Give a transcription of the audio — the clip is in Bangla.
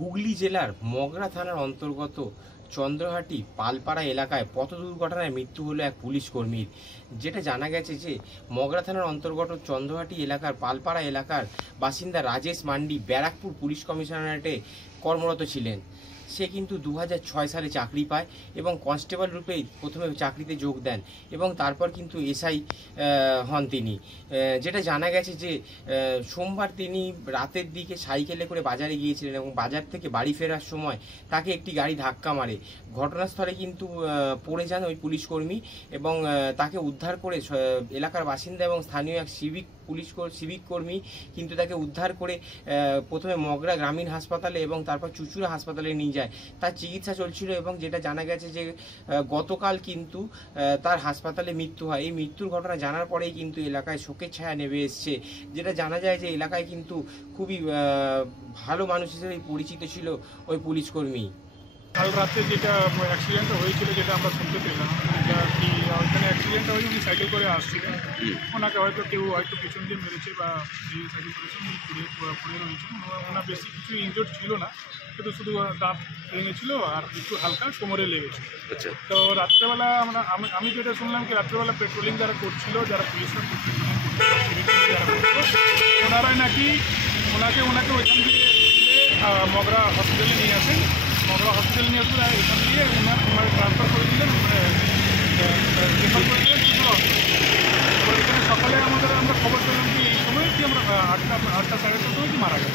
হুগলি জেলার মগরা থানার অন্তর্গত চন্দ্রহাটি পালপাড়া এলাকায় পথ দুর্ঘটনায় মৃত্যু হলো এক পুলিশ কর্মীর। যেটা জানা গেছে যে মগরা থানার অন্তর্গত চন্দ্রহাটি এলাকার পালপাড়া এলাকার বাসিন্দা রাজেশ মান্ডি ব্যারাকপুর পুলিশ কমিশনারেটে কর্মরত ছিলেন। সে কিন্তু 2006 সালে চাকরি পায় এবং কনস্টেবল রূপেই প্রথমে চাকরিতে যোগ দেন এবং তারপর কিন্তু এসআই হন তিনি। যেটা জানা গেছে যে সোমবার তিনি রাতের দিকে সাইকেলে করে বাজারে গিয়েছিলেন এবং বাজার থেকে বাড়ি ফেরার সময় তাকে একটি গাড়ি ধাক্কা মারে। ঘটনাস্থলে কিন্তু পড়ে যান ওই পুলিশকর্মী এবং তাকে উদ্ধার করে এলাকার বাসিন্দা এবং স্থানীয় এক সিভিক কর্মী কিন্তু তাকে উদ্ধার করে প্রথমে মগরা গ্রামীণ হাসপাতালে এবং তারপর চুঁচুড়া হাসপাতালে নিয়ে যায়। তার চিকিৎসা চলছিল এবং যেটা জানা গেছে যে গতকাল কিন্তু তার হাসপাতালে মৃত্যু হয়। এই মৃত্যুর ঘটনা জানার পরেই কিন্তু এলাকায় শোকের ছায়া নেমে এসছে। যেটা জানা যায় যে এলাকায় কিন্তু খুবই ভালো মানুষ হিসেবে পরিচিত ছিল ওই পুলিশকর্মী। কাল রাতে যেটা অ্যাক্সিডেন্টটা হয়েছিল, যেটা আমরা শুনতে পেলাম, যেটা কি ওইখানে অ্যাক্সিডেন্টটা হয়ে উনি সাইকেল করে আসছিলেন। ওনাকে হয়তো কেউ পিছন দিয়ে মেরেছে বা সাইকেল করেছে, উনি পড়ে রয়েছেন। ওনার বেশি কিছু ইনজোর্ড ছিল না, কিন্তু শুধু দাঁত ভেঙেছিল আর একটু হালকা কোমরে লেগেছে। আচ্ছা, তো রাত্রেবেলা আমি যেটা শুনলাম কি রাত্রেবেলা পেট্রোলিং যারা করছিল, যারা পুলিশরা ওনারাই নাকি ওনাকে ওইখান দিয়ে মগরা হসপিটালে নিয়ে আসেন। মগরা হসপিটাল নিয়ে আসলে এখান দিয়ে ওনার ট্রান্সফার করে দিলেন, রেফার করে দিলেন কিছু এখানে সকালে আমরা খবর পেলাম কি এই সময় কি আমরা 8টা 8টা সাড়ে 8টার সময় কি মারা গেল।